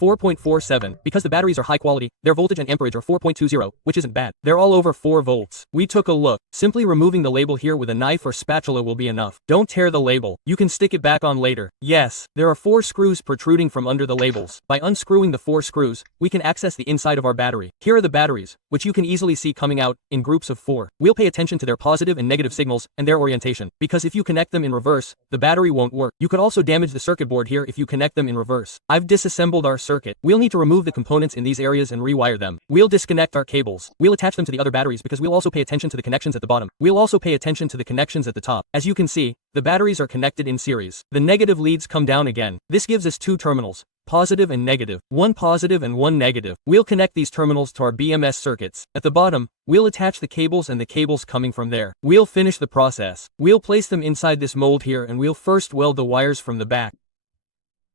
4.47. Because the batteries are high quality, their voltage and amperage are 4.20, which isn't bad. They're all over 4 volts. We took a look. Simply removing the label here with a knife or spatula will be enough. Don't tear the label. You can stick it back on later. Yes, there are 4 screws protruding from under the labels. By unscrewing the 4 screws, we can access the inside of our battery. Here are the batteries, which you can easily see coming out in groups of 4. We'll pay attention to their positive and negative signals and their orientation, because if you connect them in reverse, the battery won't work. You could also damage the circuit board here if you connect them in reverse. I've disassembled our circuit. We'll need to remove the components in these areas and rewire them. We'll disconnect our cables. We'll attach them to the other batteries because we'll also pay attention to the connections at the bottom. We'll also pay attention to the connections at the top. As you can see, the batteries are connected in series. The negative leads come down again. This gives us 2 terminals, positive and negative, 1 positive and 1 negative. We'll connect these terminals to our BMS circuits. At the bottom, we'll attach the cables and the cables coming from there. We'll finish the process. We'll place them inside this mold here and we'll first weld the wires from the back.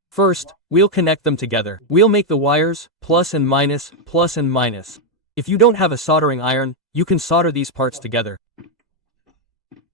First, we'll connect them together. We'll make the wires plus and minus, plus and minus. If you don't have a soldering iron, you can solder these parts together.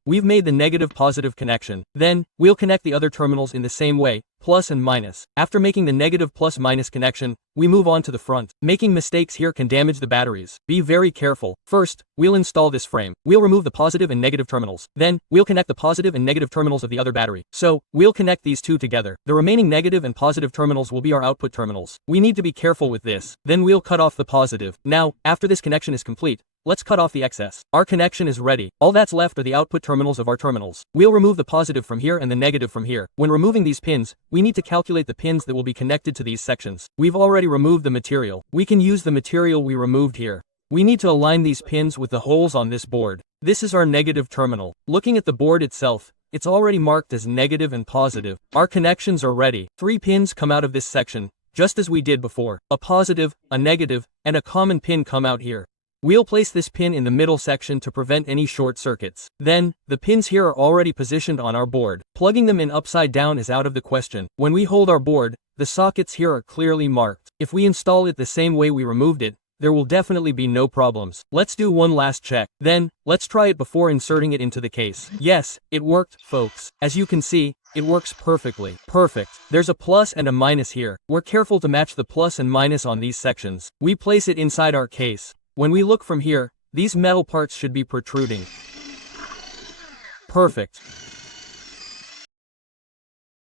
We've made the negative-positive connection. Then, we'll connect the other terminals in the same way, plus and minus. After making the negative plus-minus connection, we move on to the front. Making mistakes here can damage the batteries. Be very careful. First, we'll install this frame. We'll remove the positive and negative terminals. Then, we'll connect the positive and negative terminals of the other battery. So, we'll connect these 2 together. The remaining negative and positive terminals will be our output terminals. We need to be careful with this. Then we'll cut off the positive. Now, after this connection is complete, let's cut off the excess. Our connection is ready. All that's left are the output terminals of our terminals. We'll remove the positive from here and the negative from here. When removing these pins, we need to calculate the pins that will be connected to these sections. We've already removed the material. We can use the material we removed here. We need to align these pins with the holes on this board. This is our negative terminal. Looking at the board itself, it's already marked as negative and positive. Our connections are ready. 3 pins come out of this section, just as we did before. A positive, a negative, and a common pin come out here. We'll place this pin in the middle section to prevent any short circuits. Then, the pins here are already positioned on our board. Plugging them in upside down is out of the question. When we hold our board, the sockets here are clearly marked. If we install it the same way we removed it, there will definitely be no problems. Let's do one last check. Then, let's try it before inserting it into the case. Yes, it worked, folks. As you can see, it works perfectly. Perfect. There's a plus and a minus here. We're careful to match the plus and minus on these sections. We place it inside our case. When we look from here, these metal parts should be protruding. Perfect.